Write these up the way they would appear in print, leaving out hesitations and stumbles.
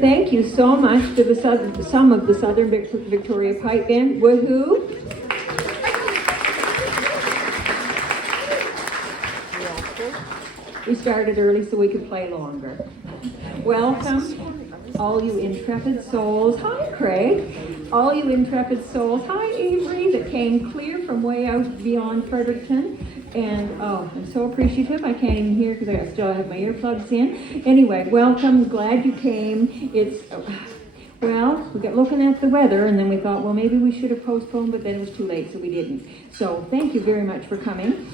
Thank you so much to some of the Southern Victoria Pipe Band. Woohoo! We started early so we could play longer. Welcome, all you intrepid souls. Hi, Craig. All you intrepid souls. Hi, Avery, that came clear from way out beyond Fredericton. And oh, I'm so appreciative. I can't even hear because I still have my earplugs in. Anyway, welcome. Glad you came. Well, we got looking at the weather, and then we thought, well, maybe we should have postponed, but then it was too late, so we didn't. So thank you very much for coming.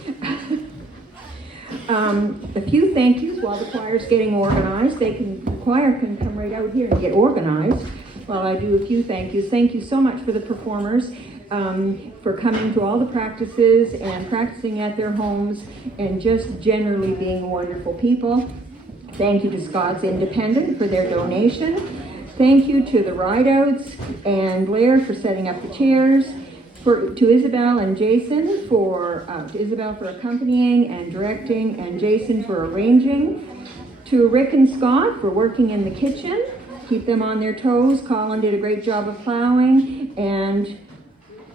A few thank yous while the choir's getting organized. The choir can come right out here and get organized while I do a few thank yous. Thank you so much for the performers, for coming to all the practices and practicing at their homes and just generally being wonderful people. Thank you to Scots Independent for their donation. Thank you to the Rideouts and Blair for setting up the chairs. To Isabel and Jason to Isabel for accompanying and directing, and Jason for arranging. To Rick and Scott for working in the kitchen, keep them on their toes. Colin did a great job of plowing, and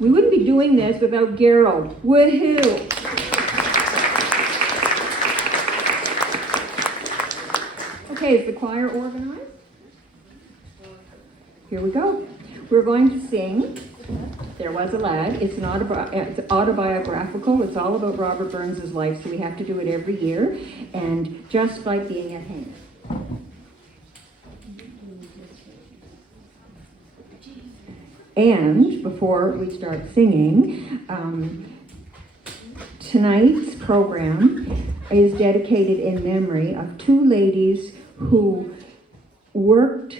we wouldn't be doing this without Gerald. Woohoo! Okay, is the choir organized? Here we go. We're going to sing There Was a Lad. It's autobiographical. It's all about Robert Burns' life, so we have to do it every year. And just like being at home. And before we start singing, tonight's program is dedicated in memory of two ladies who worked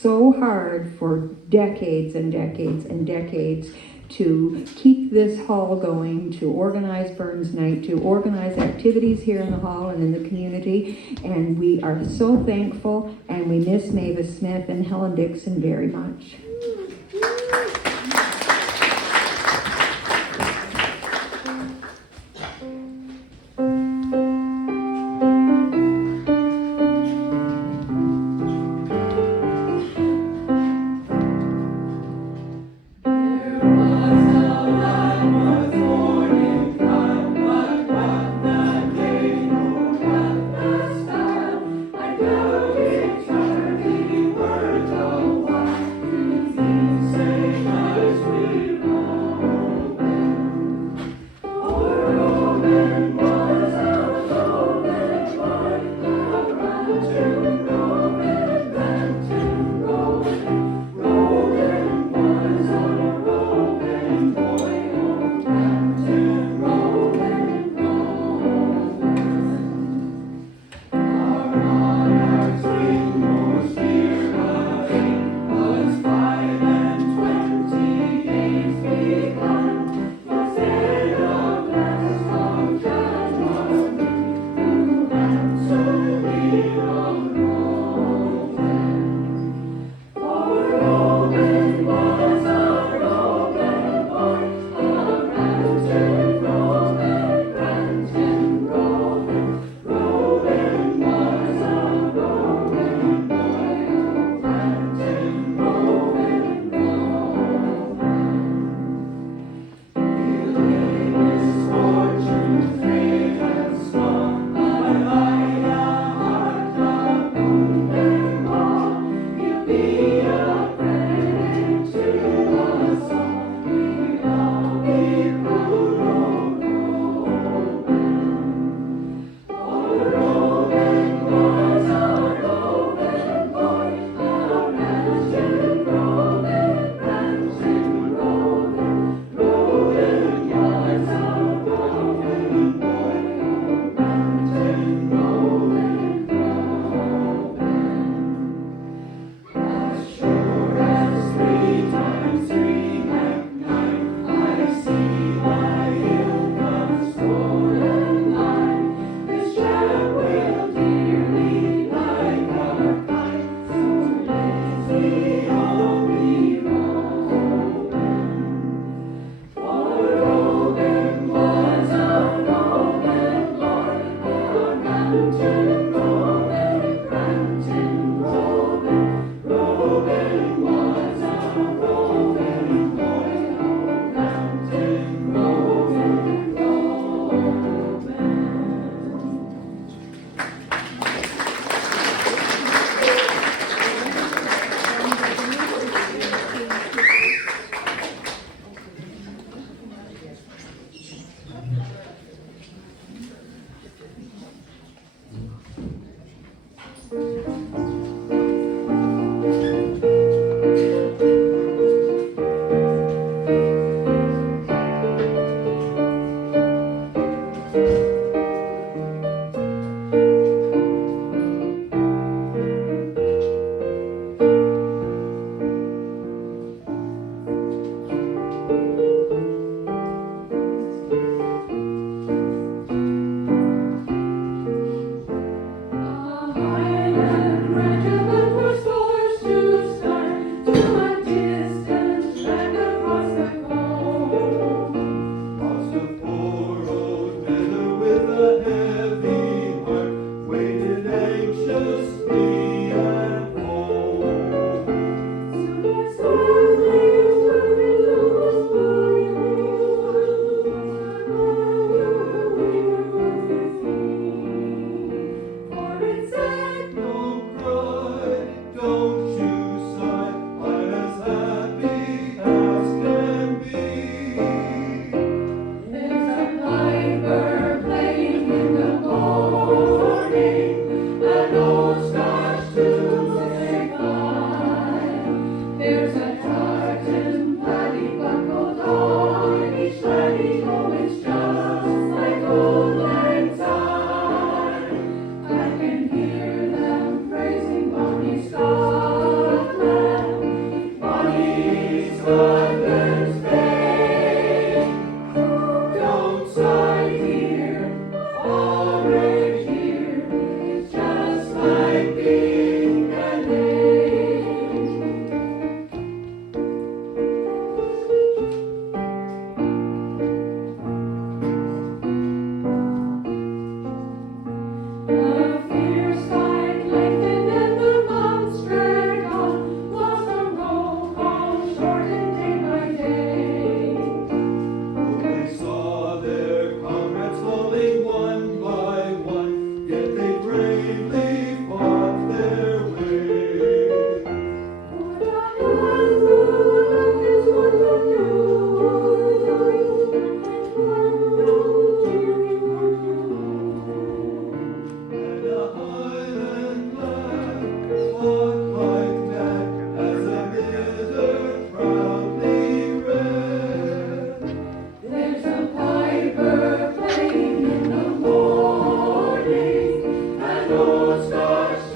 so hard for decades and decades and decades to keep this hall going, to organize Burns Night, to organize activities here in the hall and in the community. And we are so thankful, and we miss Mavis Smith and Helen Dixon very much.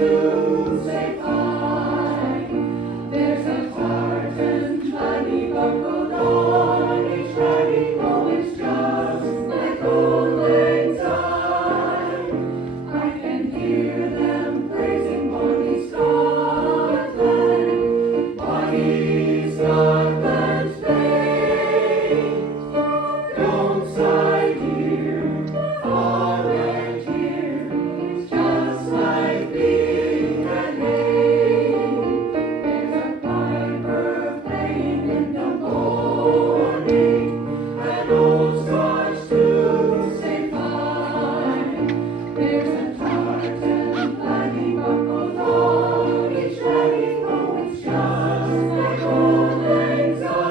to say fine. There's a tartan shiny buckled on each riding, oh, it's just like old lang syne. I can hear them praising bonny Scotland, bonny Scotland's fate. Don't sigh, dear, forward here, it's just like being at hay. There's a piper playing in the morning, an old Scotch tune say fine. There's a tartan laddie buckled on each laddie, oh, it's just like old lang syne.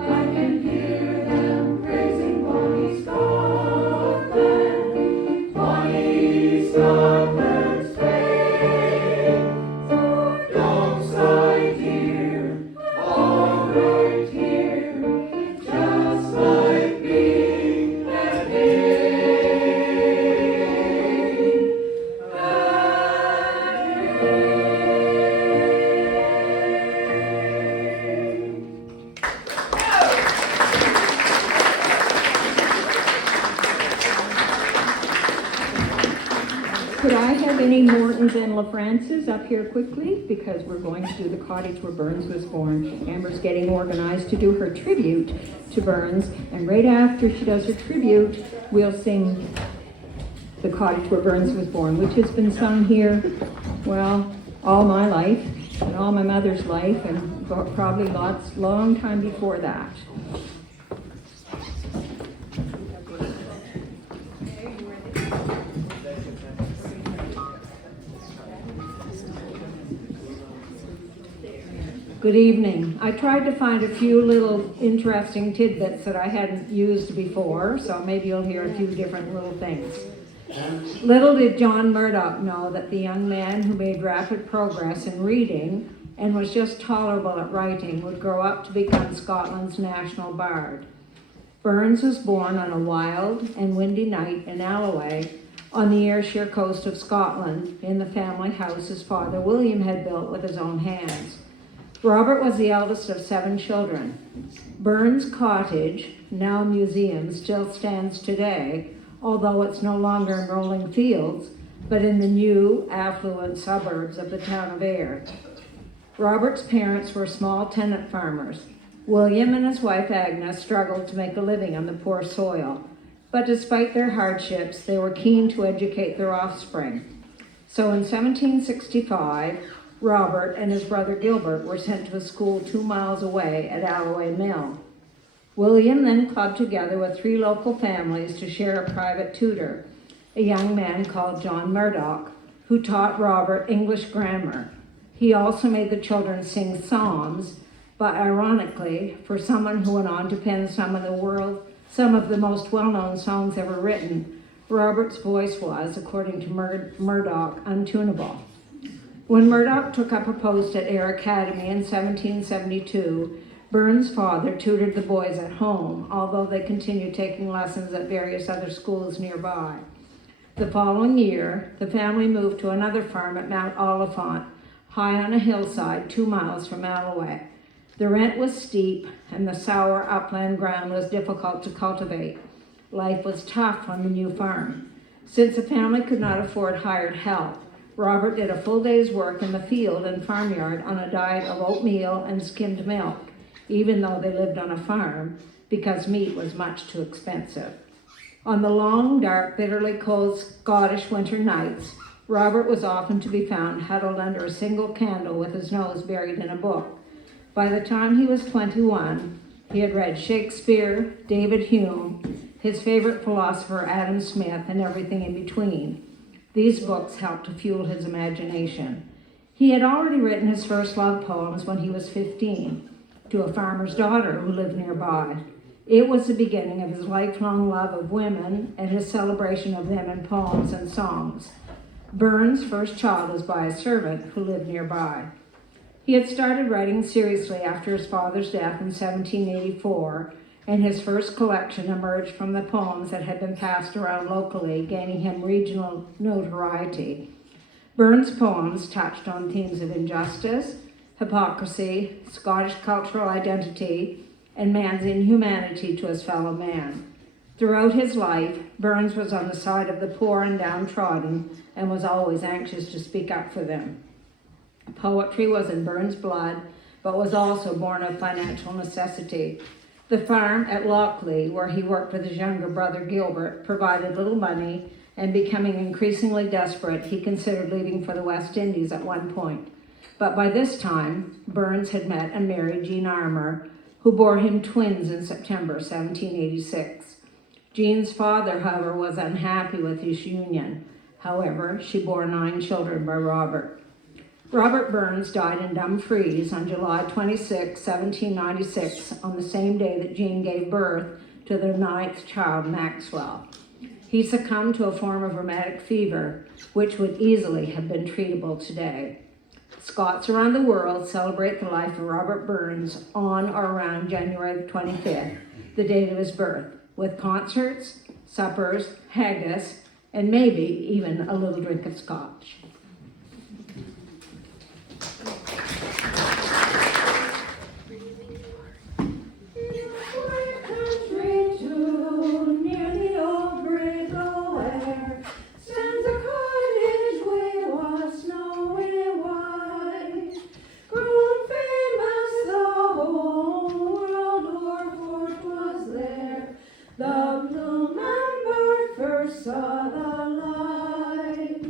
I can hear them praising bonny Scotland, bonny Scotland's fame. Don't sigh, dear, all right here, just like being at Could I have any Mortons and LaFrances up here quickly? Because we're going to do the cottage where Burns was born. Amber's getting organized to do her tribute to Burns. And right after she does her tribute, we'll sing the cottage where Burns was born, which has been sung here, well, all my life and all my mother's life and probably long time before that. Good evening. I tried to find a few little interesting tidbits that I hadn't used before, so maybe you'll hear a few different little things. Little did John Murdoch know that the young man who made rapid progress in reading and was just tolerable at writing would grow up to become Scotland's national bard. Burns was born on a wild and windy night in Alloway on the Ayrshire coast of Scotland in the family house his father William had built with his own hands. Robert was the eldest of 7 children. Burns Cottage, now a museum, still stands today, although it's no longer in rolling fields, but in the new, affluent suburbs of the town of Ayr. Robert's parents were small tenant farmers. William and his wife Agnes struggled to make a living on the poor soil, but despite their hardships, they were keen to educate their offspring. So in 1765, Robert and his brother Gilbert were sent to a school 2 miles away at Alloway Mill. William then clubbed together with 3 local families to share a private tutor, a young man called John Murdoch, who taught Robert English grammar. He also made the children sing psalms, but ironically, for someone who went on to pen some of the most well-known songs ever written, Robert's voice was, according to Murdoch, untunable. When Murdoch took up a post at Ayr Academy in 1772, Burns' father tutored the boys at home, although they continued taking lessons at various other schools nearby. The following year, the family moved to another farm at Mount Oliphant, high on a hillside 2 miles from Alloway. The rent was steep, and the sour upland ground was difficult to cultivate. Life was tough on the new farm. Since the family could not afford hired help, Robert did a full day's work in the field and farmyard on a diet of oatmeal and skimmed milk, even though they lived on a farm, because meat was much too expensive. On the long, dark, bitterly cold Scottish winter nights, Robert was often to be found huddled under a single candle with his nose buried in a book. By the time he was 21, he had read Shakespeare, David Hume, his favorite philosopher Adam Smith, and everything in between. These books helped to fuel his imagination. He had already written his first love poems when he was 15 to a farmer's daughter who lived nearby. It was the beginning of his lifelong love of women and his celebration of them in poems and songs. Burns' first child was by a servant who lived nearby. He had started writing seriously after his father's death in 1784, and his first collection emerged from the poems that had been passed around locally, gaining him regional notoriety. Burns' poems touched on themes of injustice, hypocrisy, Scottish cultural identity, and man's inhumanity to his fellow man. Throughout his life, Burns was on the side of the poor and downtrodden and was always anxious to speak up for them. Poetry was in Burns' blood, but was also born of financial necessity. The farm at Lochley, where he worked with his younger brother Gilbert, provided little money, and becoming increasingly desperate, he considered leaving for the West Indies at one point. But by this time, Burns had met and married Jean Armour, who bore him twins in September 1786. Jean's father, however, was unhappy with his union. However, she bore 9 children by Robert. Robert Burns died in Dumfries on July 26, 1796, on the same day that Jean gave birth to their 9th child, Maxwell. He succumbed to a form of rheumatic fever, which would easily have been treatable today. Scots around the world celebrate the life of Robert Burns on or around January 25th, the date of his birth, with concerts, suppers, haggis, and maybe even a little drink of scotch. Saw the light.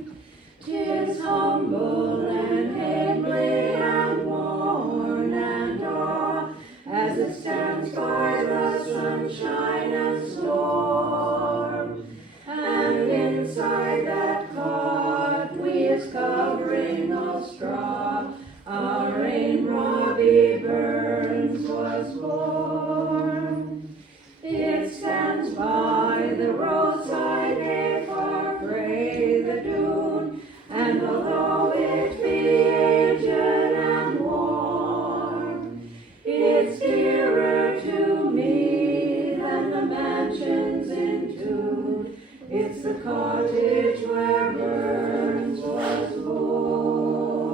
'Tis humble and homely and worn and awe, as it stands by the sunshine and storm. And inside that cot we is covering of straw, our ain Robbie Burns was born. It stands by the roadside, gay far gray the dune, and although it be aged and worn, it's dearer to me than the mansions in Tune. It's the cottage where Burns was born.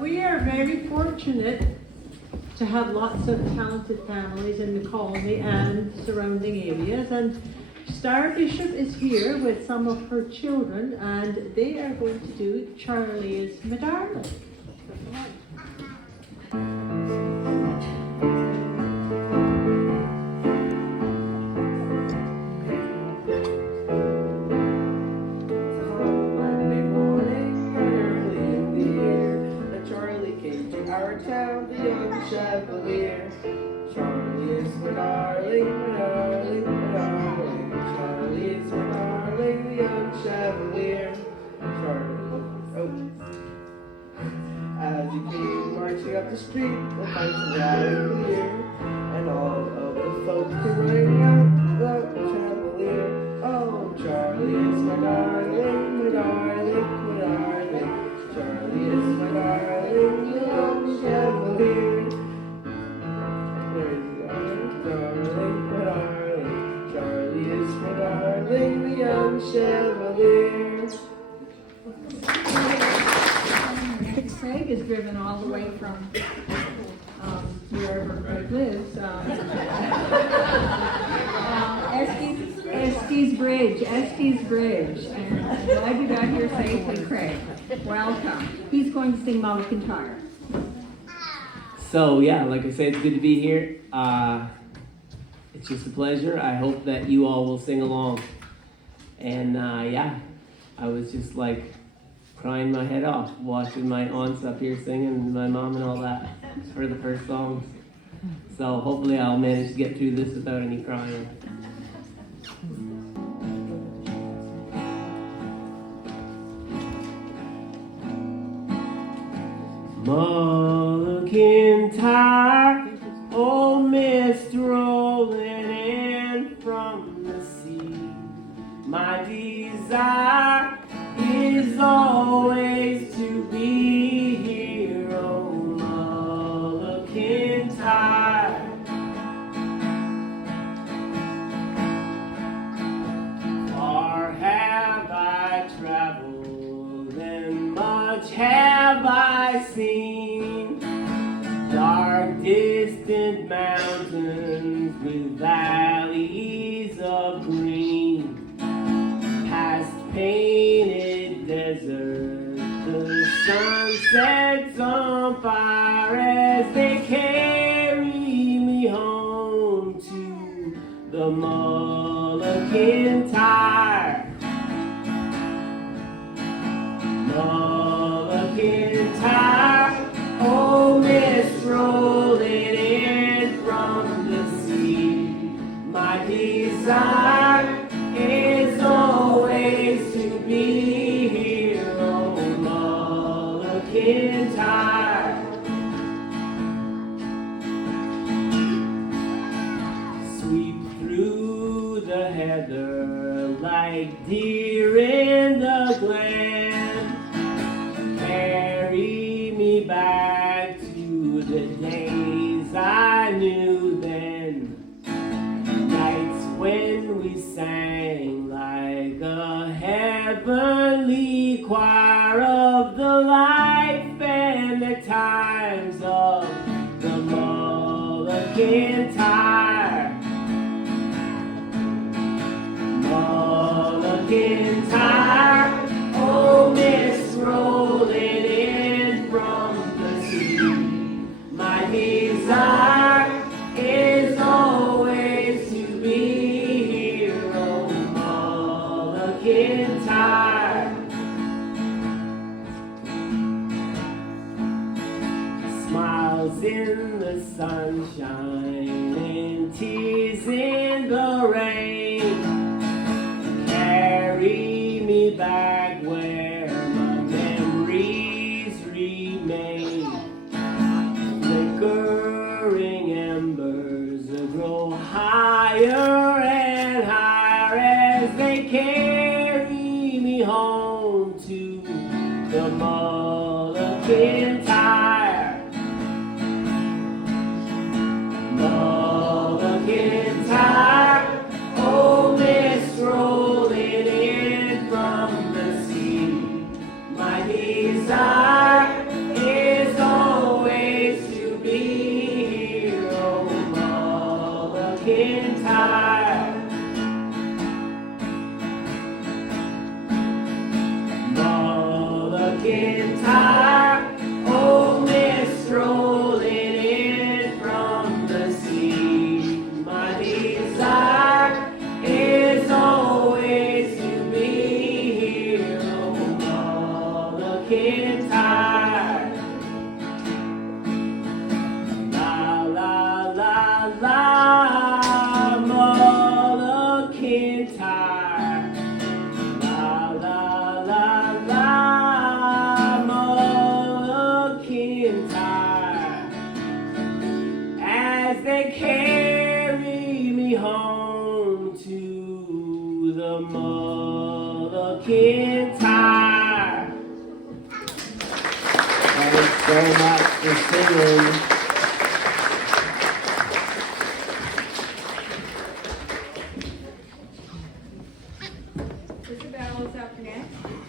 We are very fortunate to have lots of talented families in the colony and surrounding areas, and Star Bishop is here with some of her children, and they are going to do Charlie is My Darling. Monday morning, early in the year, a Charlie came to our town, the young Chevalier. Charlie is my darling, my darling, my darling. Charlie is my darling, the young Chevalier. Charlie, oh. As he came marching up the street, the fights rattled clear, and all of the folks came running out the Chevalier. Oh, Charlie is my darling, my darling, my darling. Charlie is my darling, the young Chevalier. Darling, my darling. Charlie is my darling, the young Chevalier. Craig is driven all the way from wherever Craig lives. Estes Bridge, and I'm glad you got here safely, Craig. Welcome. He's going to sing Molly Kintyre. So yeah, like I said, it's good to be here. It's just a pleasure. I hope that you all will sing along. And yeah, I was just like crying my head off watching my aunts up here singing, and my mom and all that for the first songs. So hopefully I'll manage to get through this without any crying. Molly Kintyre, old mist rolling in from the sea. My desire is always to be here, oh Molly Kintyre. Far have I traveled have I seen? Dark, distant mountains with valleys of green, past painted deserts, the sun sets on fire as they carry me home to the Mulligan Tire. Mulligan Tire, oh mist rolling in from the sea. My desire is always to be here, oh Mulligan Tire. Sweep through the heather like deer in the glen. Carry me back to the days I knew then. Nights when we sang like a heavenly choir of the life and the times of the Mulligan Tire. Mulligan Tire, oh mist rolling in from the sea. My desire is always to be here, oh Mulligan Tire. Smiles in the sunshine and tears in the rain. Carry me back where my memories remain. Flickering embers grow higher and higher as they carry me home to the Mulligan Tire. Mulligan Tire, oh mist rolling in from the sea. My desire is always to be here, oh Mulligan Tire. Mulligan Tire, oh mist rolling in from the sea. My desire is always to be here, oh Mulligan Tire. La la la la, Mulligan Tire. La la la la, Mulligan Tire. As they carry me home to the Mulligan Tire. Thanks so much for singing. Isabel is up next.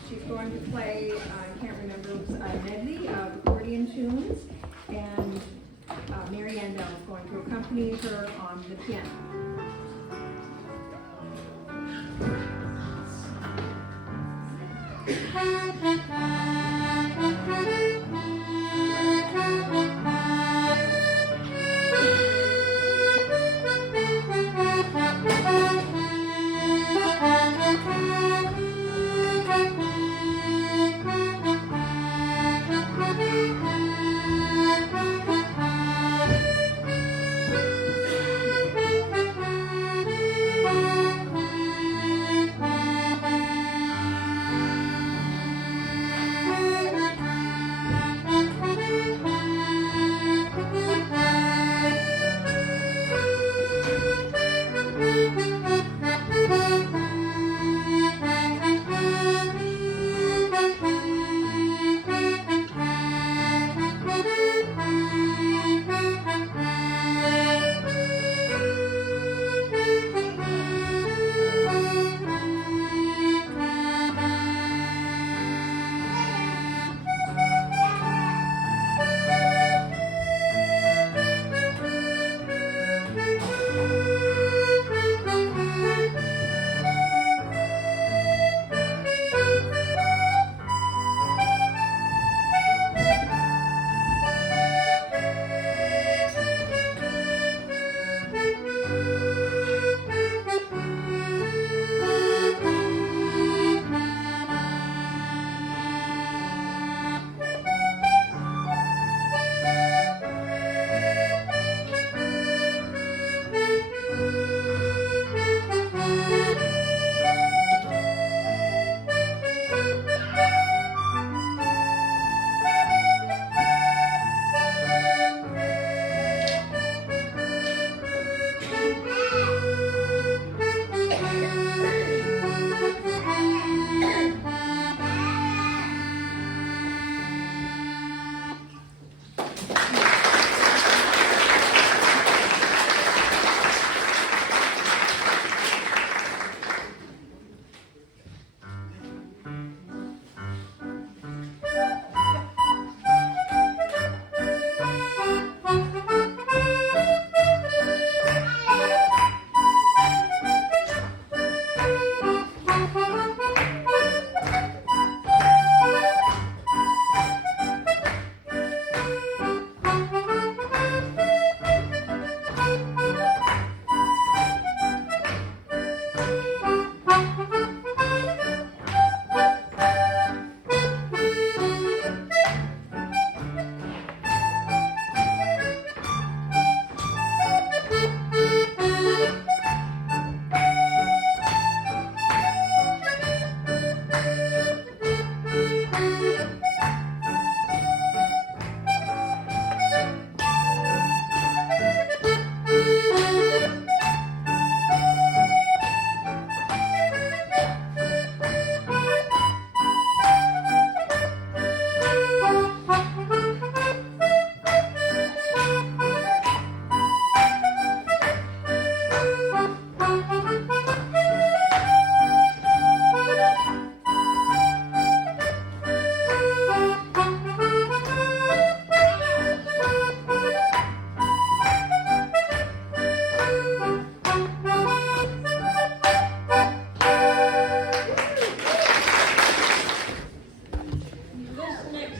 She's going to play, I can't remember, it was a medley of accordion tunes, and Mary Ann Bell is going to accompany her on the piano.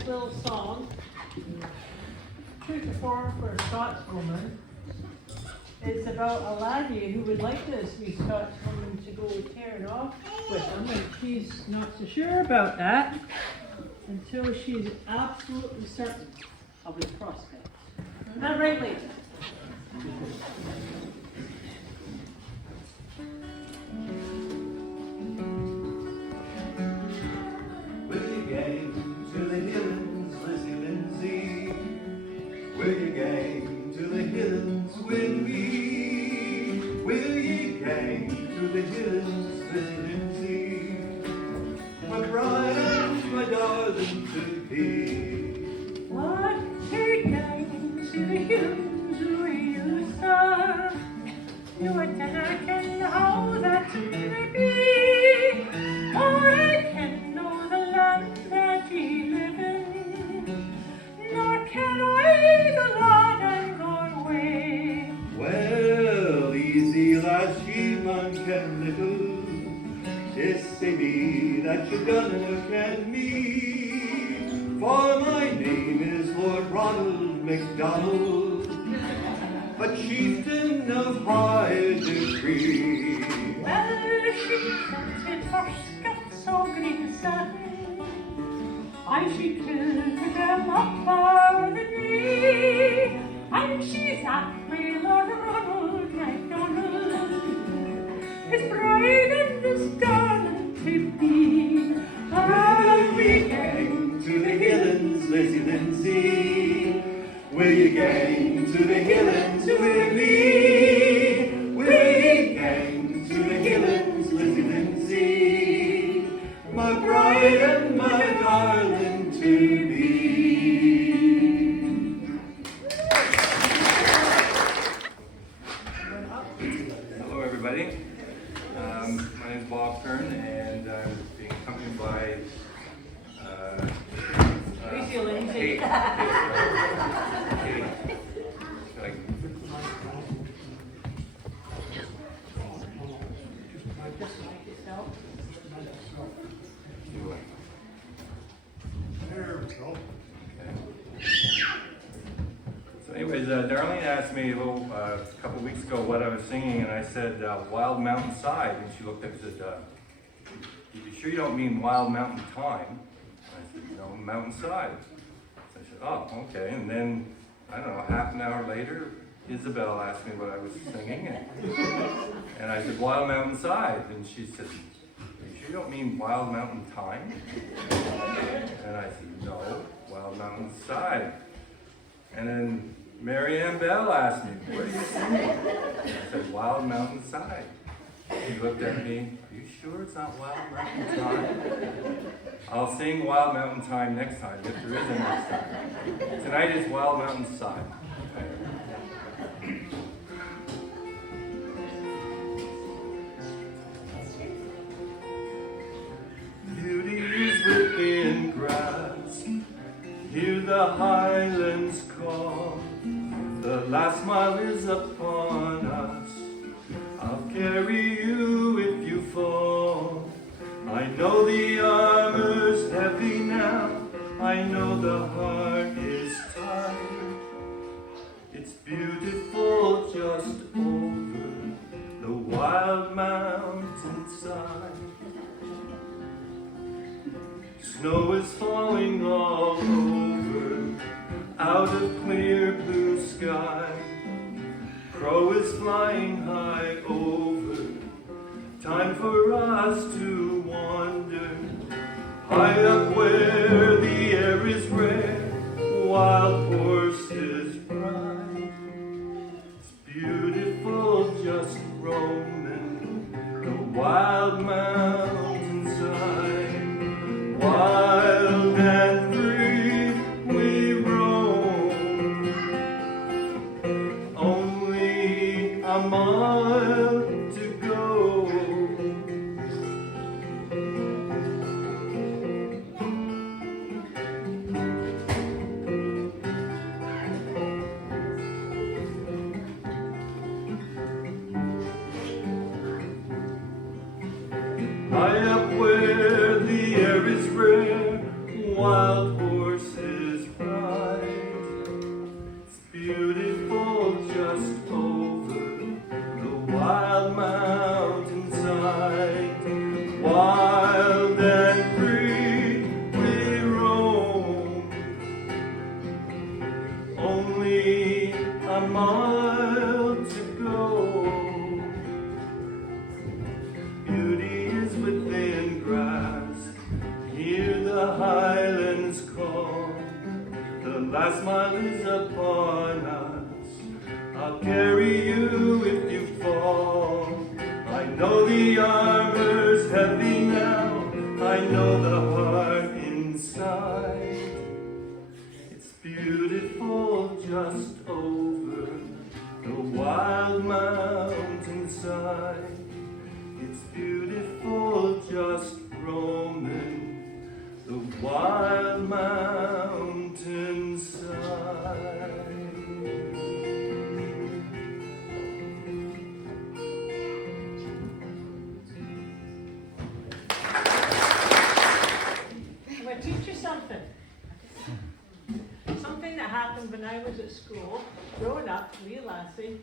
this little song. True to form for a Scotswoman. It's about a laddie who would like this wee Scotswoman to go tearing off with him, and she's not so sure about that until she's absolutely certain of his prospects. Isn't that right, ladies? Will you gang to the Highlands, Lizzie Lindsay? Will you gang to the Highlands with me? Will you gang to the Highlands, Lizzie Lindsay? My bride and my darling to be. What a gang to the hills where you serve. You are can how that may be. For I can know the land that ye live in, nor can I the land and go away. Well, easy lass, ye man can little. Just say me that you gonna can me. For my name is Lord Ronald MacDonald, a chieftain of high degree. Well, she scented her Scots so green sun, I she killed them up for the knee, and she's at me Lord Ronald MacDonald, his bride and his darling to be. Will you gang to the Highlands, Lizzie Lindsay? Will you gang to the Highlands with me? Will you gang to the Highlands, Lizzie Lindsay? My bride and my darling to be. Hello, everybody. My name is Bob Kern, and I'm being accompanied by Lizzie Lindsay. Kate. Kate. Like, So anyways, Darlene asked me a couple weeks ago what I was singing, and I said Wild Mountain Side, and she looked at me and said, you sure you don't mean Wild Mountain Time? And I said, no, Mountain Side. So I said, oh, okay. And then, I don't know, half an hour later, Isabel asked me what I was singing, and I said, Wild Mountain Side, and she said, are you sure you don't mean Wild Mountain Time? And I said, no, Wild Mountain Side. And then Mary Ann Bell asked me, what are you singing? I said, Wild Mountain Side. She looked at me, are you sure it's not Wild Mountain Time? I'll sing Wild Mountain Time next time, if there is a next time. Tonight is Wild Mountain Side. Beauty is within grass, hear the highlands call. The last mile is upon us, I'll carry you if you fall. I know the armor's heavy now, I know the heart is tired. It's beautiful just over the wild mountainside. Snow is falling all over, out of clear blue sky. Crow is flying high over, time for us to wander. High up where the air is rare, wild horses ride. It's beautiful just roaming the wild mountainside. Wild and free we roam, only a mile to go. High up where the air is rare, wild horses the highlands call. The last mile is upon us. I'll carry you if you fall. I know the armor's heavy now. I know the heart inside. It's beautiful just over the wild mountainside. It's beautiful just roaming the wild mountainside. I'm going to teach you something. Something that happened when I was at school, growing up, wee lassie.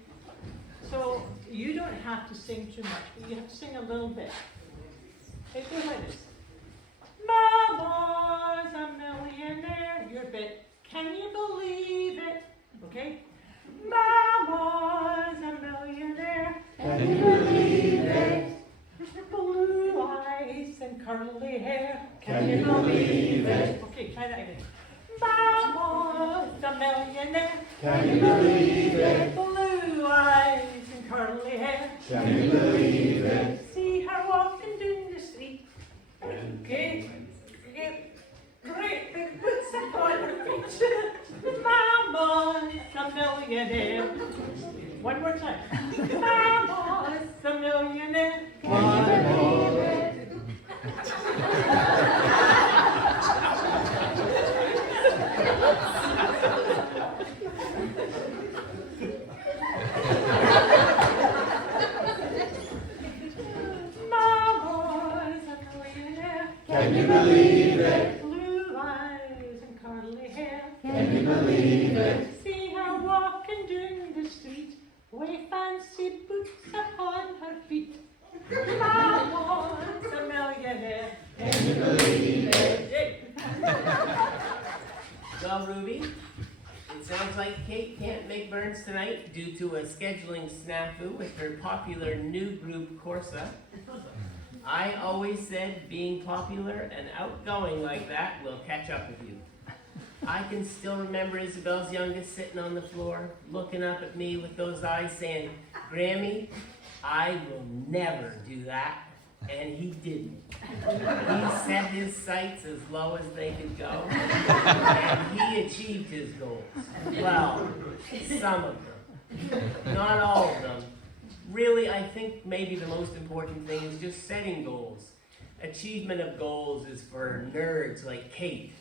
So you don't have to sing too much, but you have to sing a little bit. It goes like this. Mama's a millionaire. Your bit. Can you believe it? Okay. Mama's a millionaire. Can you believe it? Her blue eyes and curly hair. Can you believe it? Okay, try that again. Mama's a millionaire. Can you believe it? Blue eyes and curly hair. Can you believe it? See her walking down the street. Okay. Great big boots upon her feet. Mama's a millionaire. One more time. Mama's a millionaire. Can you believe it? Mama's a millionaire. Can you believe it? Blue eyes and curly hair. Can you believe it? See her walking down the street with fancy boots upon her feet. Mama's a millionaire. Can you believe it? Well, Ruby, it sounds like Kate can't make Burns tonight due to a scheduling snafu with her popular new group, Corsa. I always said being popular and outgoing like that will catch up with you. I can still remember Isabel's youngest sitting on the floor, looking up at me with those eyes saying, Grammy, I will never do that. And he didn't. He set his sights as low as they could go, and he achieved his goals. Well, some of them. Not all of them. Really, I think maybe the most important thing is just setting goals. Achievement of goals is for nerds like Kate.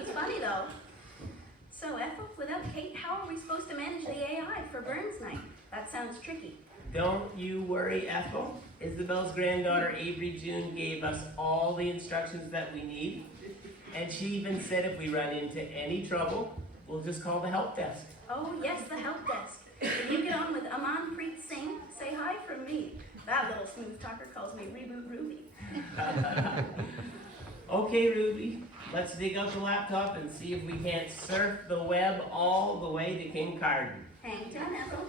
It's funny though. So Ethel, without Kate, how are we supposed to manage the AI for Burns night? That sounds tricky. Don't you worry, Ethel. Isabel's granddaughter, Avery June, gave us all the instructions that we need. And she even said if we run into any trouble, we'll just call the help desk. Oh yes, the help desk. When you get on with Amanpreet Singh, say hi from me. That little smooth talker calls me Reboot Ruby. Okay, Ruby, let's dig out the laptop and see if we can't surf the web all the way to King Carden. Hang ten, Ethel.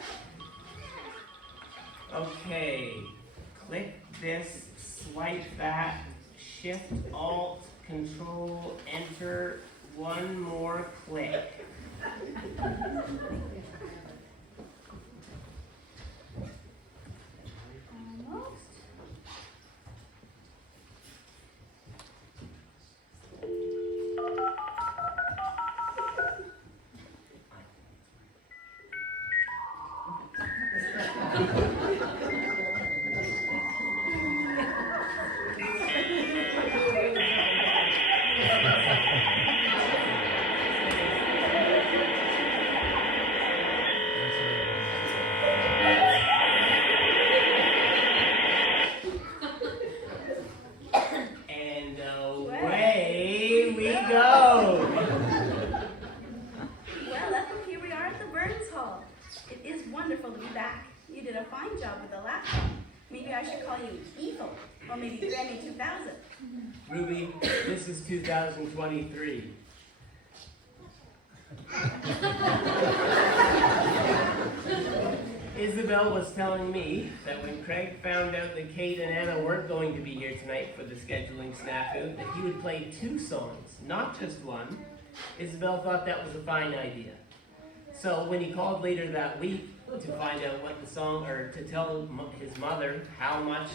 Okay, click this, swipe that, shift, alt, control, enter, one more click. Almost. And away we go. Well, Ethel, here we are at the Burns Hall. It is wonderful to be back. You did a fine job with the laptop. Maybe I should call you Ethel, or maybe Grammy 2000. Ruby, this is 2023. Isabel was telling me that when Craig found out that Kate and Anna weren't going to be here tonight for the scheduling snafu, that he would play 2 songs, not just one. Isabel thought that was a fine idea. So when he called later that week to find out what the song, or to tell his mother how much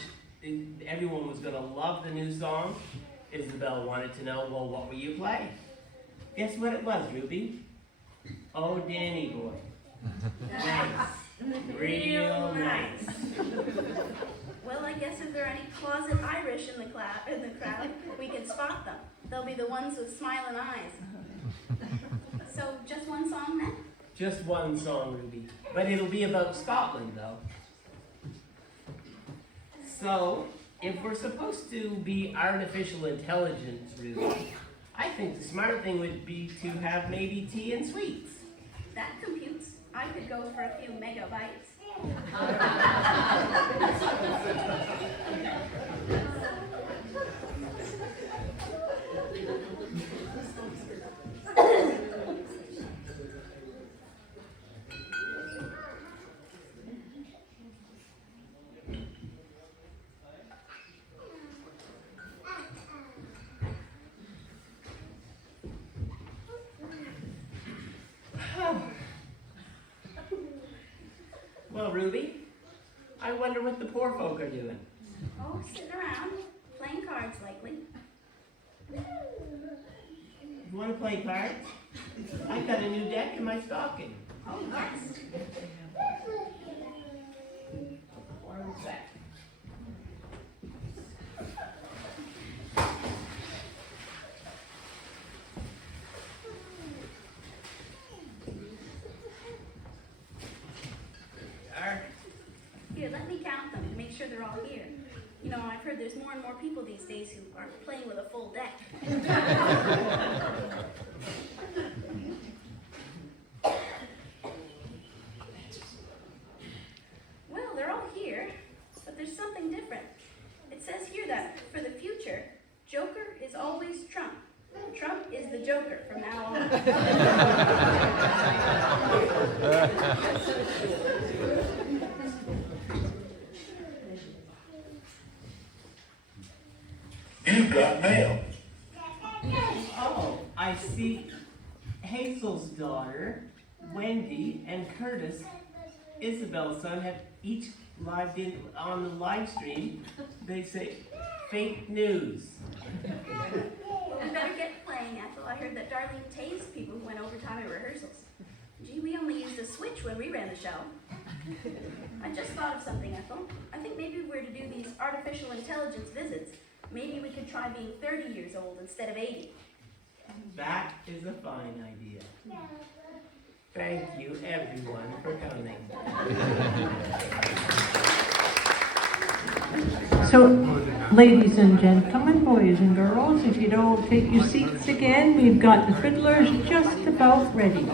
everyone was going to love the new song, Isabel wanted to know, well, what will you play? Guess what it was, Ruby? Oh, Danny boy. Nice. Real nice. Well, I guess if there are any closet Irish in the crowd, we can spot them. They'll be the ones with smiling eyes. So, just one song then? Just one song, Ruby. But it'll be about Scotland, though. So, if we're supposed to be artificial intelligence, Ruby, I think the smart thing would be to have maybe tea and sweets. That computes. I could go for a few megabytes. Well, Ruby, I wonder what the poor folk are doing. Oh, sitting around, playing cards likely. You want to play cards? I got a new deck in my stocking. Oh, yes. Where was that? Here, let me count them and make sure they're all here. You know, I've heard there's more and more people these days who aren't playing with a full deck. Well, they're all here, but there's something different. It says here that, for the future, Joker is always Trump. Trump is the Joker from now on. You've got mail. Oh, I see Hazel's daughter, Wendy, and Curtis, Isabel's son, have each lived in on the live stream. They say fake news. Well, we better get playing, Ethel. I heard that Darlene tased people who went overtime at rehearsals. Gee, we only used a switch when we ran the show. I just thought of something, Ethel. I think maybe if we were to do these artificial intelligence visits, maybe we could try being 30 years old instead of 80. That is a fine idea. Thank you, everyone, for coming. So, ladies and gentlemen, boys and girls, if you'd all take your seats again, we've got the fiddlers just about ready.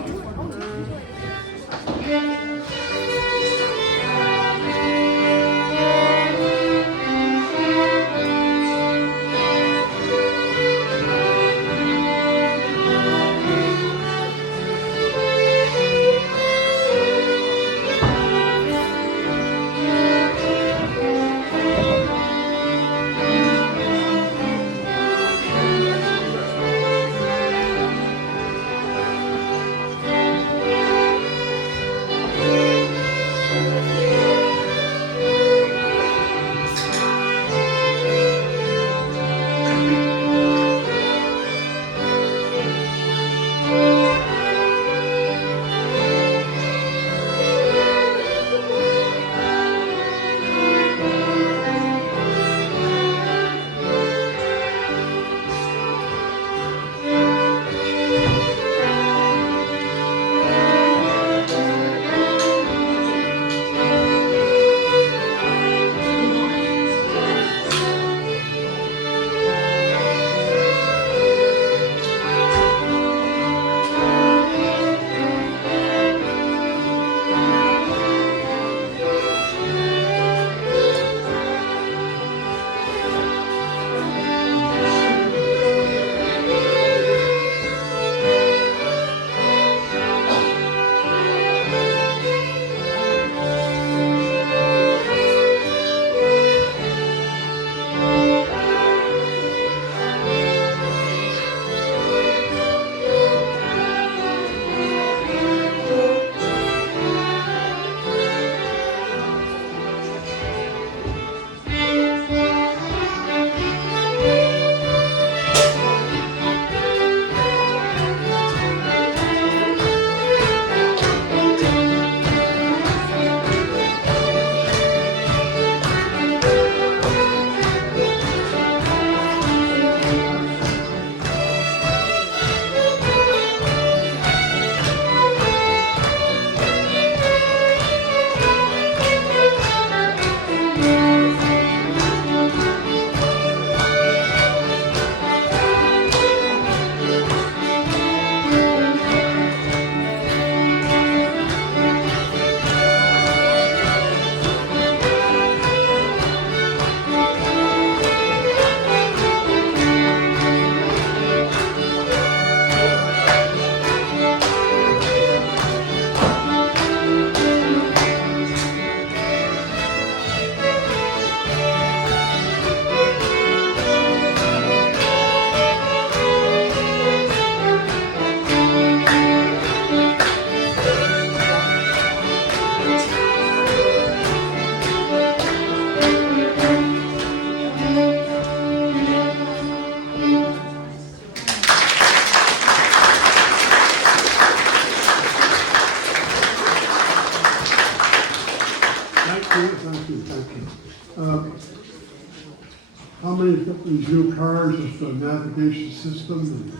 these new cars with the navigation system and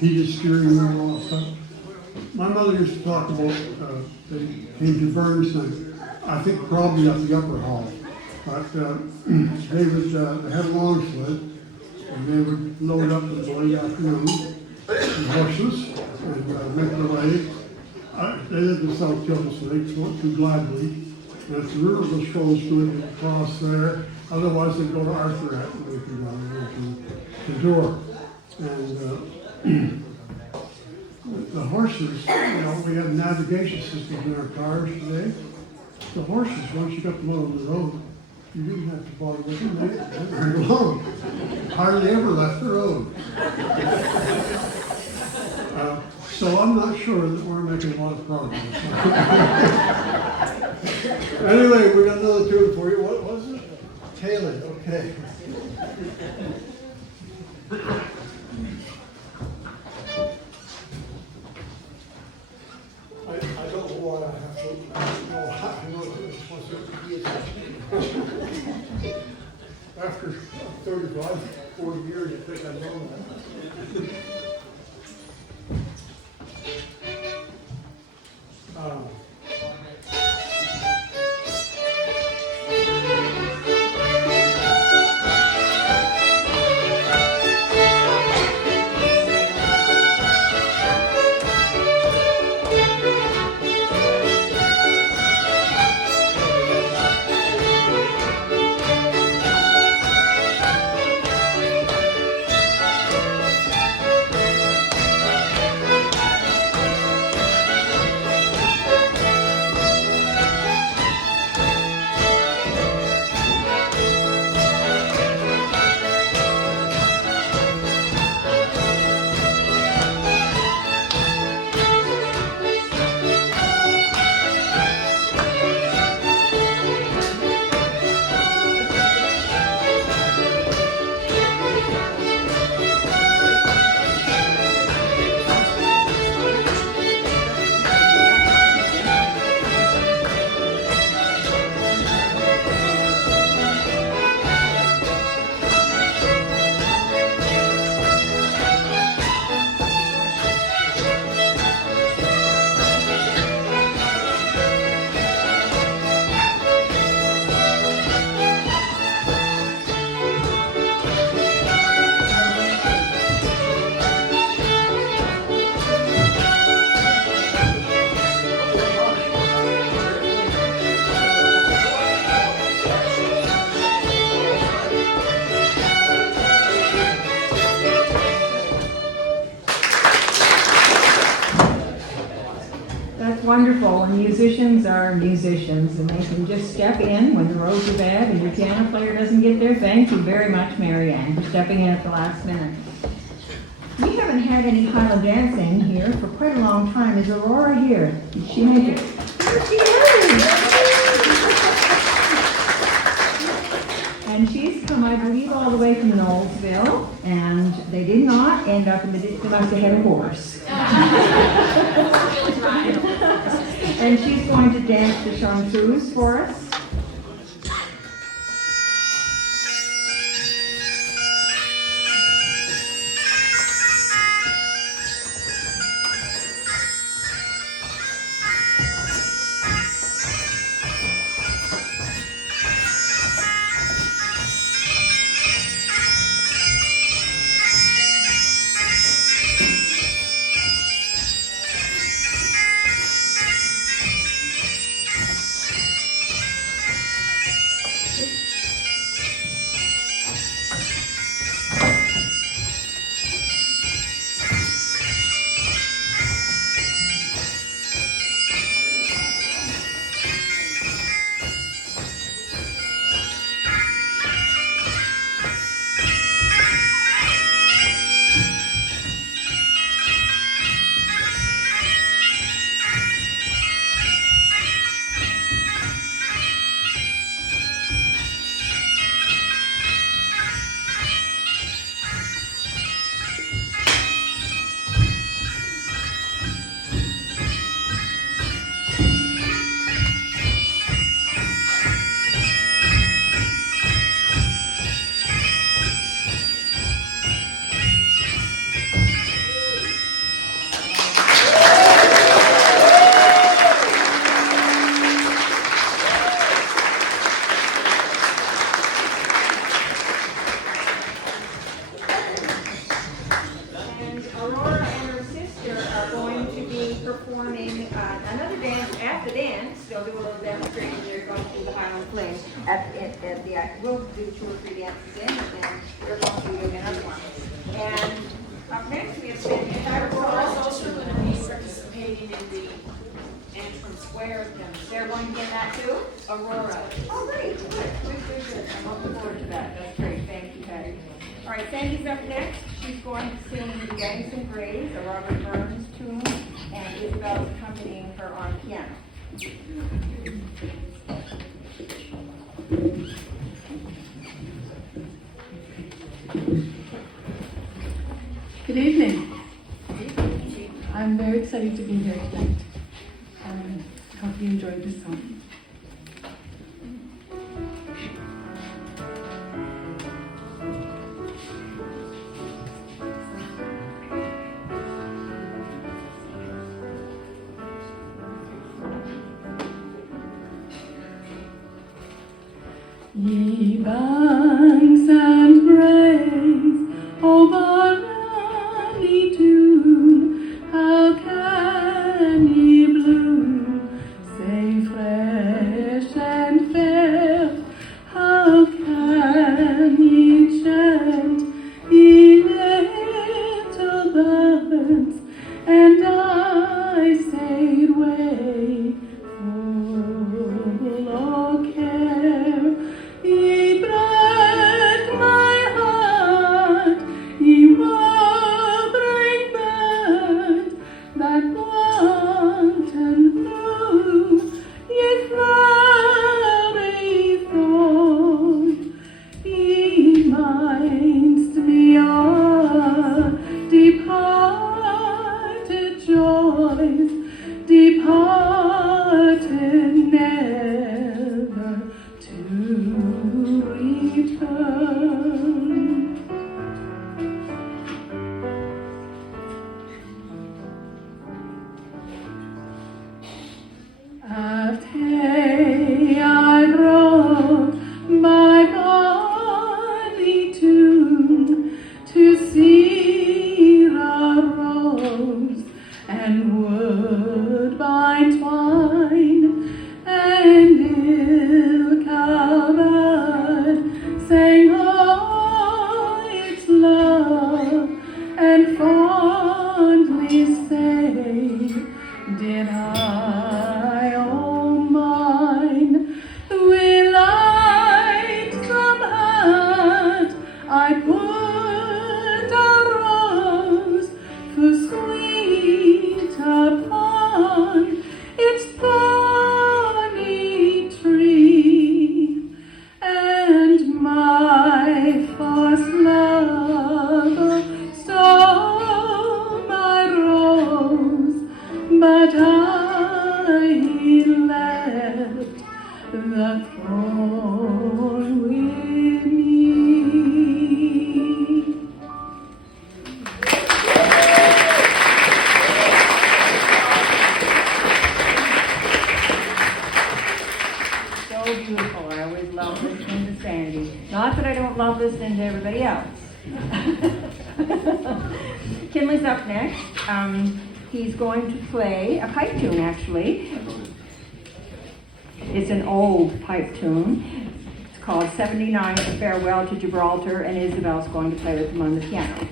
heated steering wheel and all that stuff. My mother used to talk about, they came to Burns, and I think probably at the upper hall. But they had a long sled, and they would load up in the late afternoon and horses and make their way. They lived in South Killis Lake, so not too gladly. And if the river was froze good, they'd cross there. Otherwise, they'd go to Arthurette and they could go to Door. And the horses, we had navigation systems in our cars today. The horses, once you got them out on the road, you didn't have to bother with them. They were very long. Hardly ever left the road. So I'm not sure that we're making a lot of progress. Anyway, we got another tune for you. What was it? Taylor, okay. I don't know why I have to know this was after 35, 40 years, I think I know that. Wonderful, and musicians are musicians, and they can just step in when the roads are bad and your piano player doesn't get there. Thank you very much, Mary Ann, for stepping in at the last minute. We haven't had any Highland dancing here for quite a long time. Is Aurora here? Did she make it? Here she is! And she's come, I believe, all the way from Knowlesville, and they did not end up in the ditch. They must have had a horse. And she's going to dance the chanteuse for us. do 2 or 3 dances in, and then we're going to be doing another one. And up next, we have Sandy Shire. Also going to be participating in the entrance square. They're going to get that too? Aurora. Oh, great, good. I'm looking forward to that. That's great, thank you, Patty. All right, Sandy's up next. She's going to sing Gangs and Grays, a Robert Burns tune, and Isabel's accompanying her on piano. Good evening. I'm very excited to be here tonight. I hope you enjoyed this song. Ye banks and braes over Raleigh Doon, how can ye bloom, say fresh and fair? How can ye chant, ye little birds, and I say way full of care? Ye break my heart, ye warbling bird, that wanton blue, ye flowery thorn, ye minds me of departed joys, departed never to return. After I brought my body to see a rose and woodbine twine, and ill-covered sang oh its love, and fondly say, did I, oh mine, will I some heart I put a rose for sweet upon its thorny tree, and my false love stole my rose, but I left the thorn with me. So beautiful. I always love listening to Sandy. Not that I don't love listening to everybody else. Kinley's up next. He's going to play a pipe tune, actually. It's an old pipe tune. It's called 79, A Farewell to Gibraltar, and Isabel's going to play with him on the piano.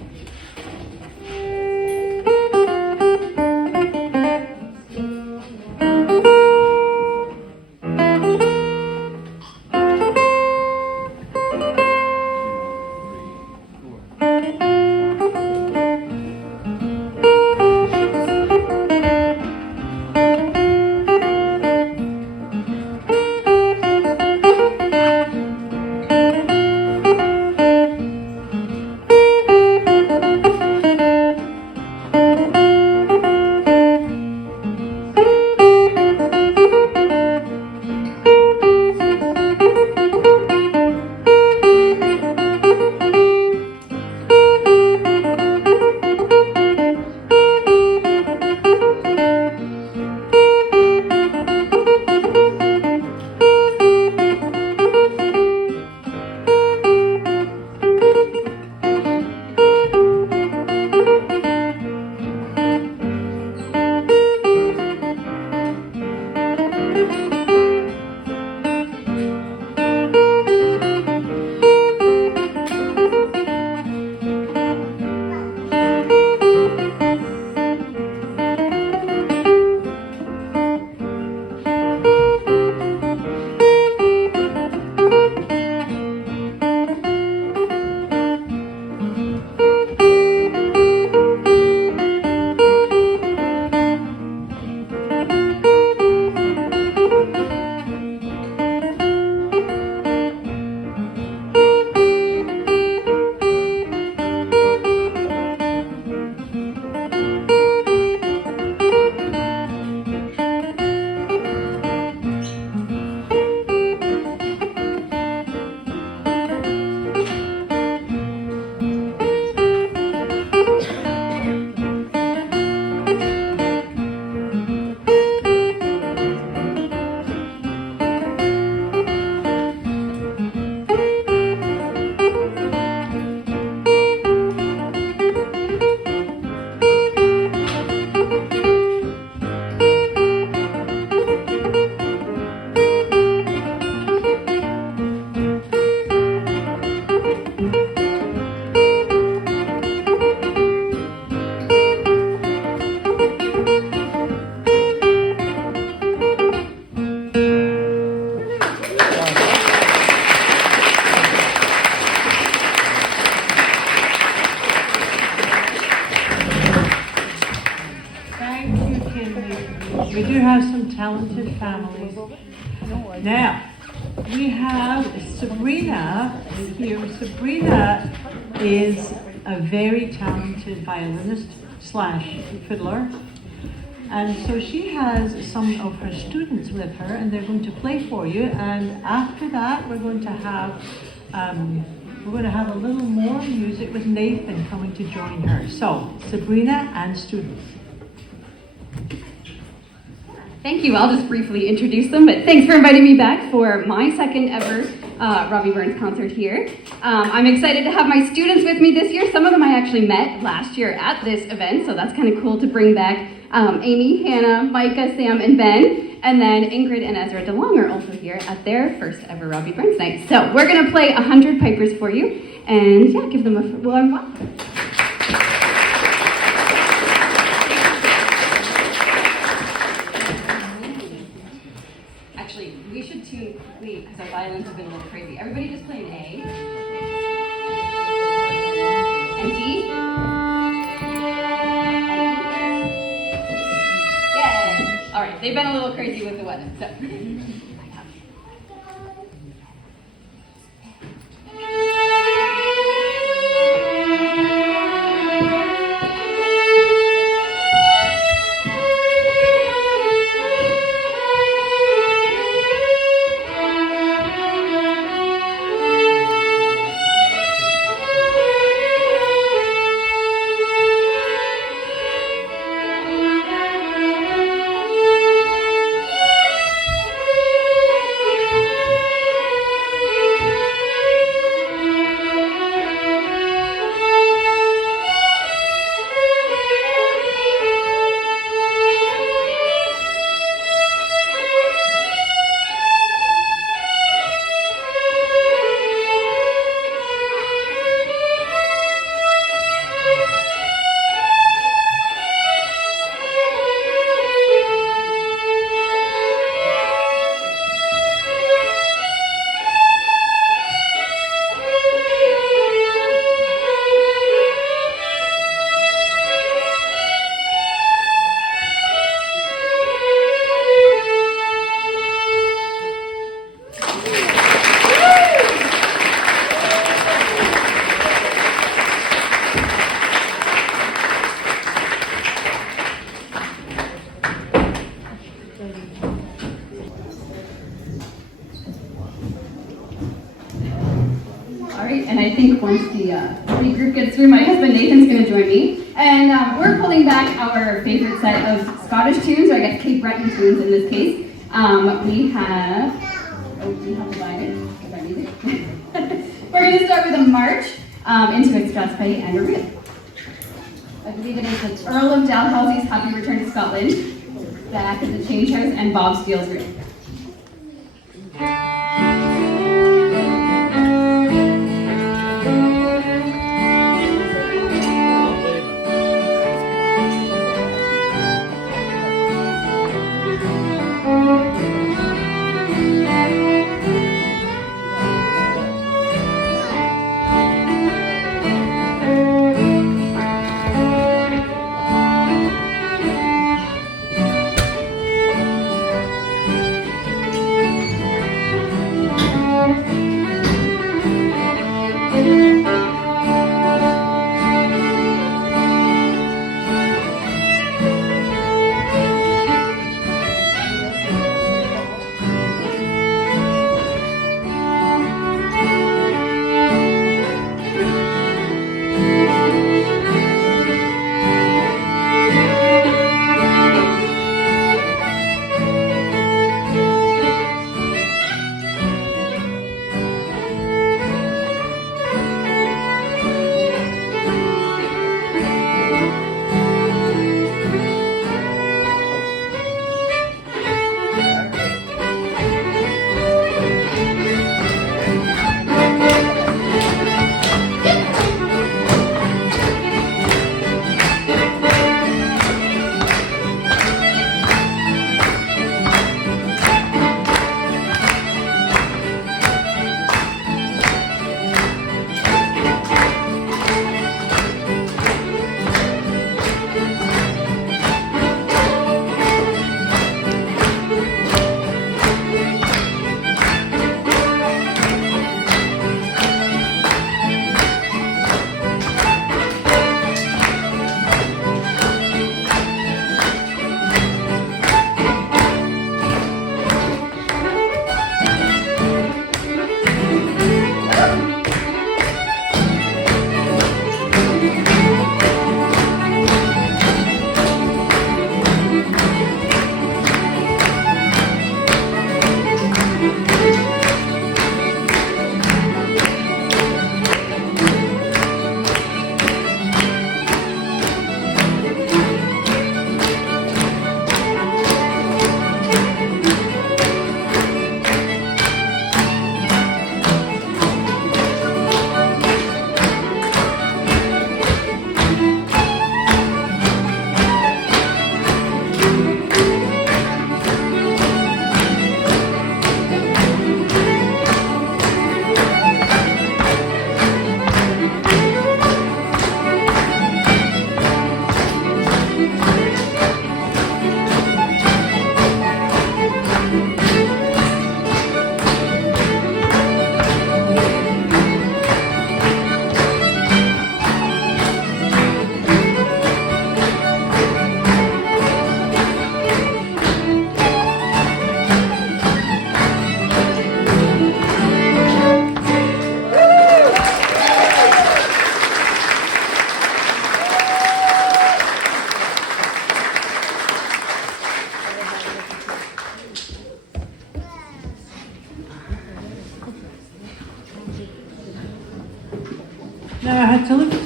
We do have some talented families. Now, we have Sabrina here. Sabrina is a very talented violinist slash fiddler. And so she has some of her students with her, and they're going to play for you. And after that, we're going to have a little more music with Nathan coming to join her. So, Sabrina and students. Thank you. I'll just briefly introduce them, but thanks for inviting me back for my second ever Robbie Burns concert here. I'm excited to have my students with me this year. Some of them I actually met last year at this event, so that's kind of cool to bring back Amy, Hannah, Micah, Sam, and Ben. And then Ingrid and Ezra DeLong are also here at their first ever Robbie Burns night. So we're going to play 100 Pipers for you, and yeah, give them a warm welcome. Actually, we should tune quickly because our violins have been a little crazy. Everybody just play an A. And D. Yay! All right, they've been a little crazy with the weather, so. And I think once the group gets through, my husband Nathan's going to join me. And we're pulling back our favorite set of Scottish tunes, or I guess Cape Breton tunes in this case. We have divided. We're going to start with a march into Expressway and a reel. I believe it is the Earl of Dalhousie's Happy Return to Scotland, back at the Change House, and Bob Steele's reel.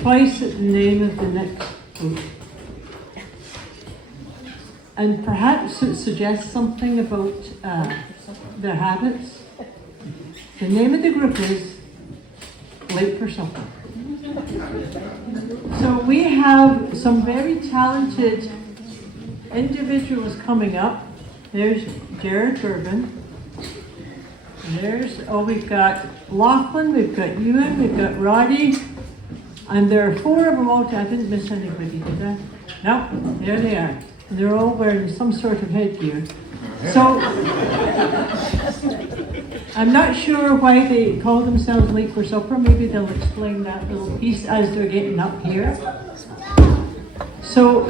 twice at the name of the next group. And perhaps it suggests something about their habits. The name of the group is Late for Supper. So we have some very talented individuals coming up. There's Jared Durbin. We've got Lachlan, we've got Ewan, we've got Roddy, and there are 4 of them all. I didn't miss anybody, did I? No, there they are. And they're all wearing some sort of headgear. So, I'm not sure why they call themselves Late for Supper. Maybe they'll explain that little piece as they're getting up here. So,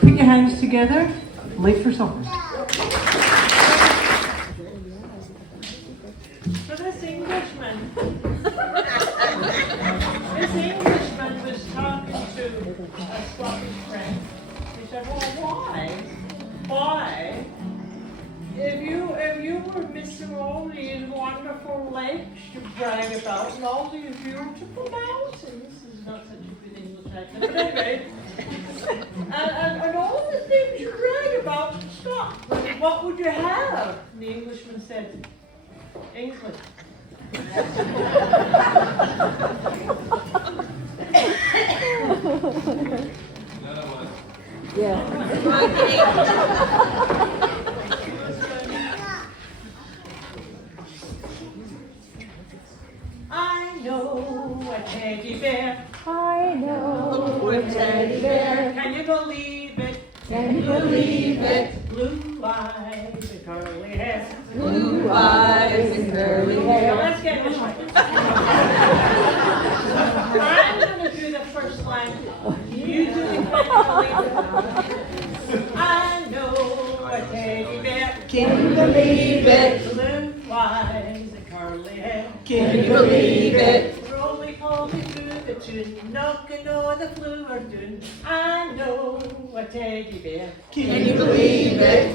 put your hands together, Late for Supper. So this Englishman was talking to a Scottish friend. He said, well, why? If you were missing all these wonderful lakes to brag about and all these beautiful mountains, this is not such a good English accent, but anyway, and all the things you brag about in Scotland, what would you have? And the Englishman said, England. I know a teddy bear. I know a teddy bear. Can you believe it? Can you believe it? Blue eyes and curly hair. Blue eyes and curly Now hair. let's get this right. I'm going to do the first line. You do the second. I know a teddy bear. Can you believe it? Blue eyes and curly hair. Can you believe it? Roly poly through the tune, knocking on the floor tune. I know a teddy bear. Can you believe it?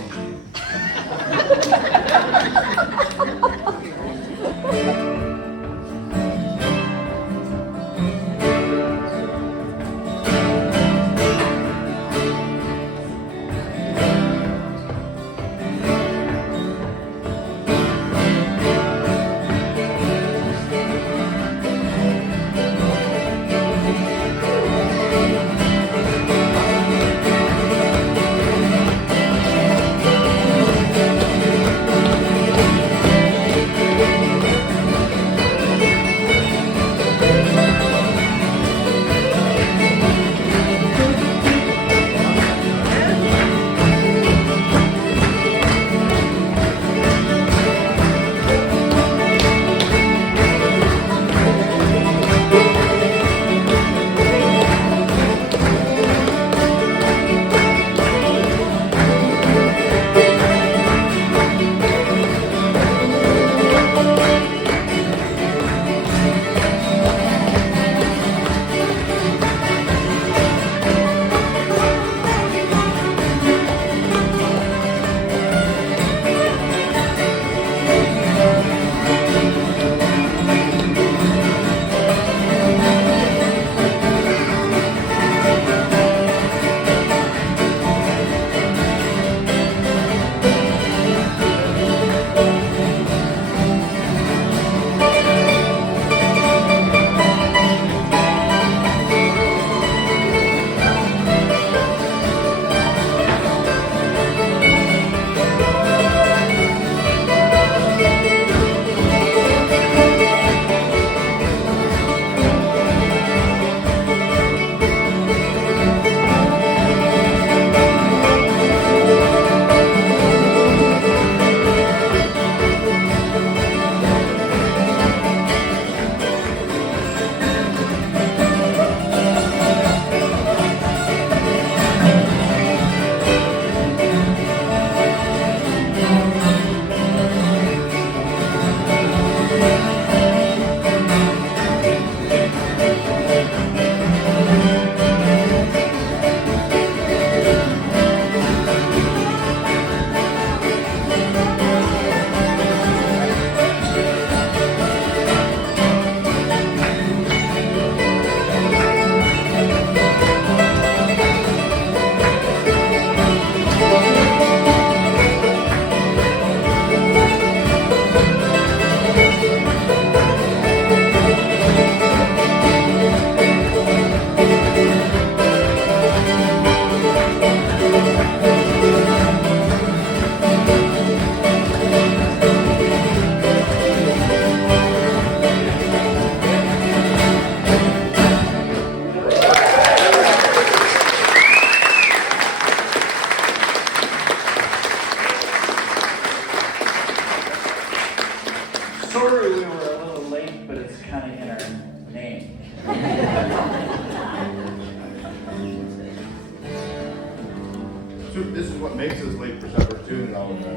This is what makes us late for supper too and all of that.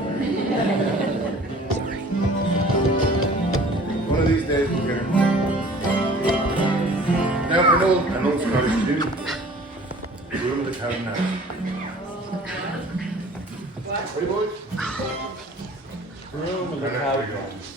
One of these days we're gonna. Now for an old Scottish tune. Room of the Town House. Ready, boys? Room of the Town House.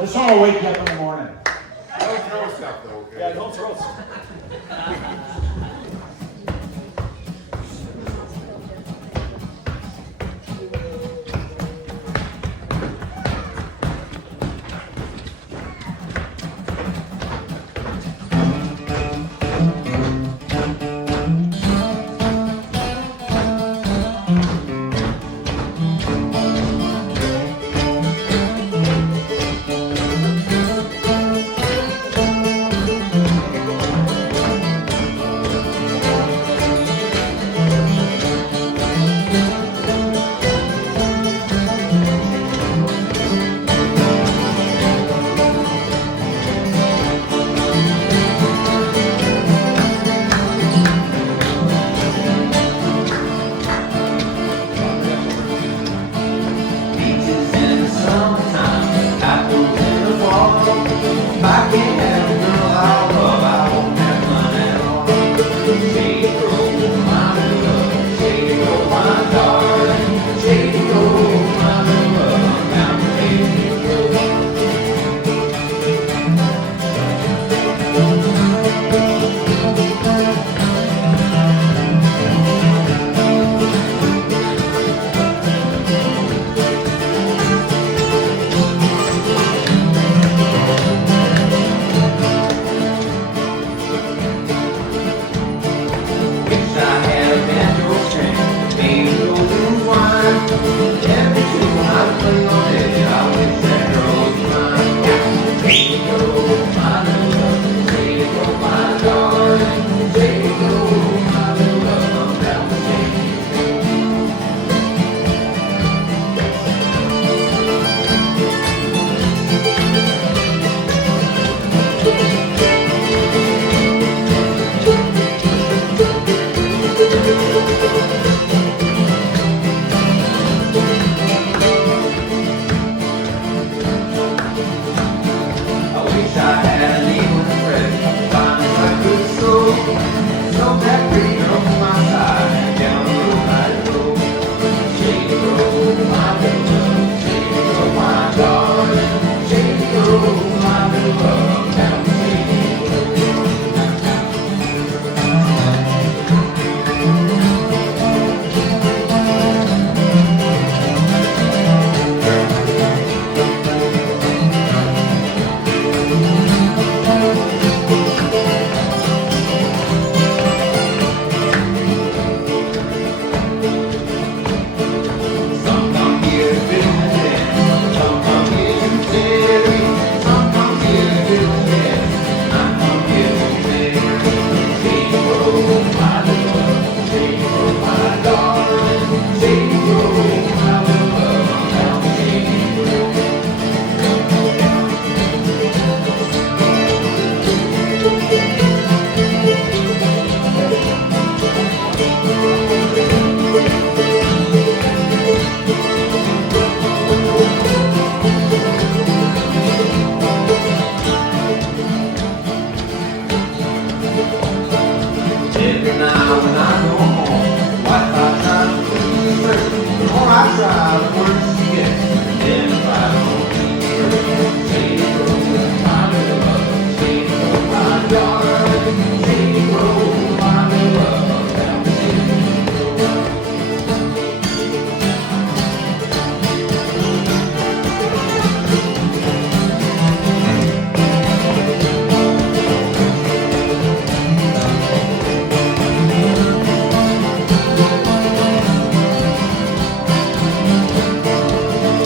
This song will wake you up in the morning. Don't throw stuff though, okay? Yeah, don't throw stuff. Some come here visiting, some come here considering, some come here visiting, I come here to marry. Shady Grove, my little love, Shady Grove, my darling, Shady Grove, my little love, down the Shady Grove. Every now and I go home, wife I try to please her. The more I try, the worse she gets. And if I don't please her, Shady Grove, my little love, Shady Grove, my darling, Shady Grove, my little love, down the Shady Grove.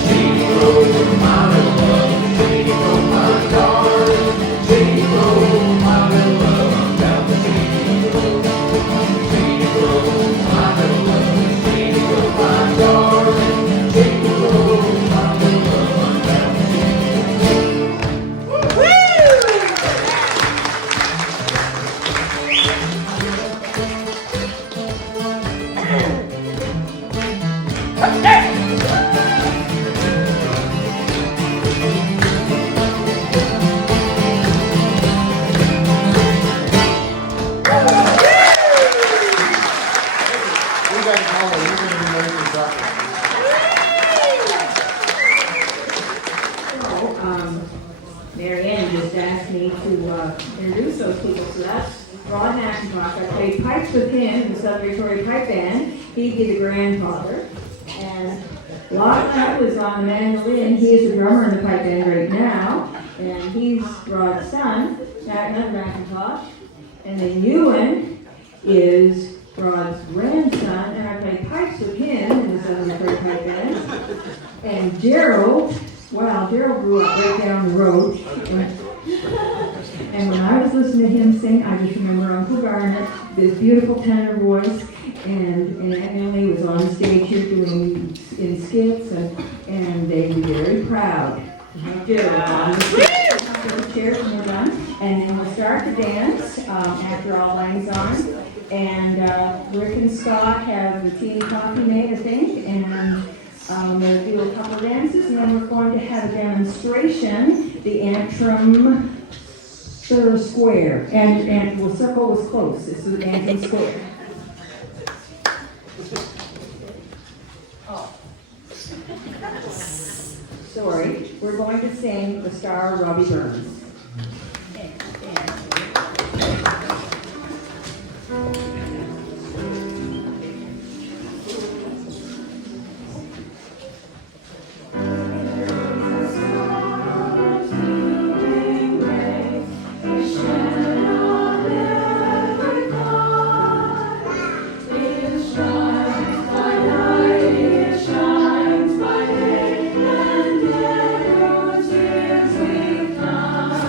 Shady Grove, my little love, Shady Grove, my darling, Shady Grove, my little love, down the Shady Grove. Shady Grove, my little love, Shady Grove, my darling, Shady Grove, my little love, down the Shady Grove. You guys know that you're gonna be ready for soccer. Mary Ann just asked me to introduce those people, so that's Rod Mackintosh. I played pipes with him in the Southern Victoria Pipe Band. He'd be the grandfather. And Locke was on the mandolin. He is the drummer in the pipe band right now. And he's Rod's son, another Mackintosh. And then Ewan is Rod's grandson, and I played pipes with him in the Southern Victoria Pipe Band. And Gerald, wow, Gerald grew up right down the road. And when I was listening to him sing, I just remember Uncle Garnet, this beautiful tenor voice, and Aunt Emily was on stage here doing in skits, and they were very proud. Gerald, the chair when we're done, and then we'll start the dance after All Lang's on. And Rick and Scott have the tea and coffee made, I think, and we'll do a couple dances, and then we're going to have a demonstration, the Antrim Square, and well, Circle was close, this is Antrim Square. Oh. Sorry, we're going to sing The Star of Robbie Burns. Shines by day and ever tears we find.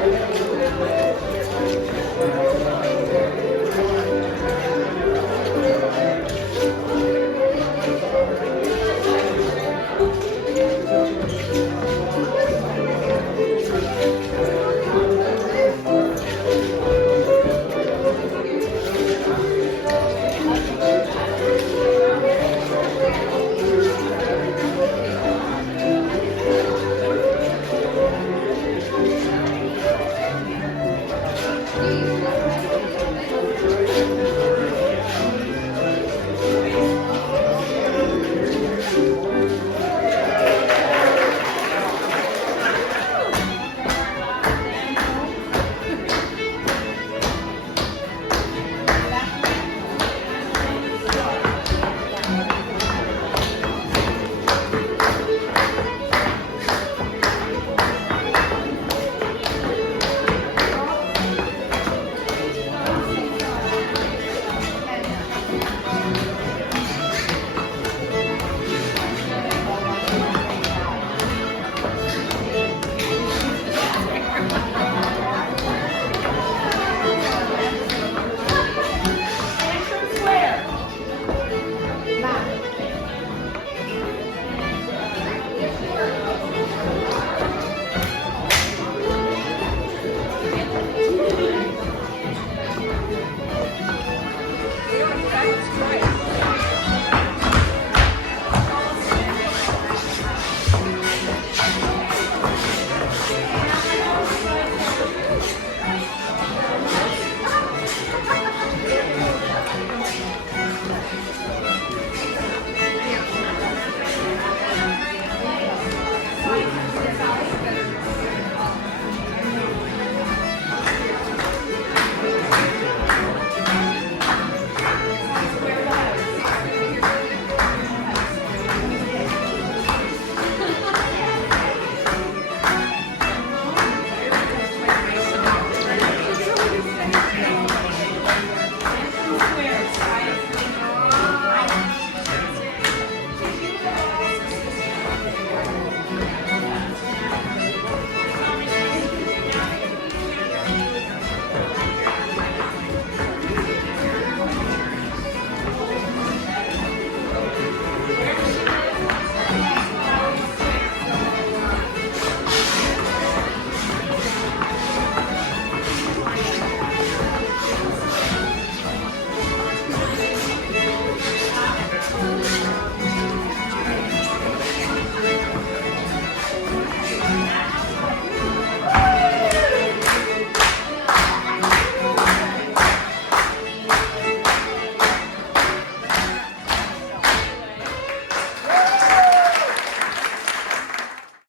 Thank you.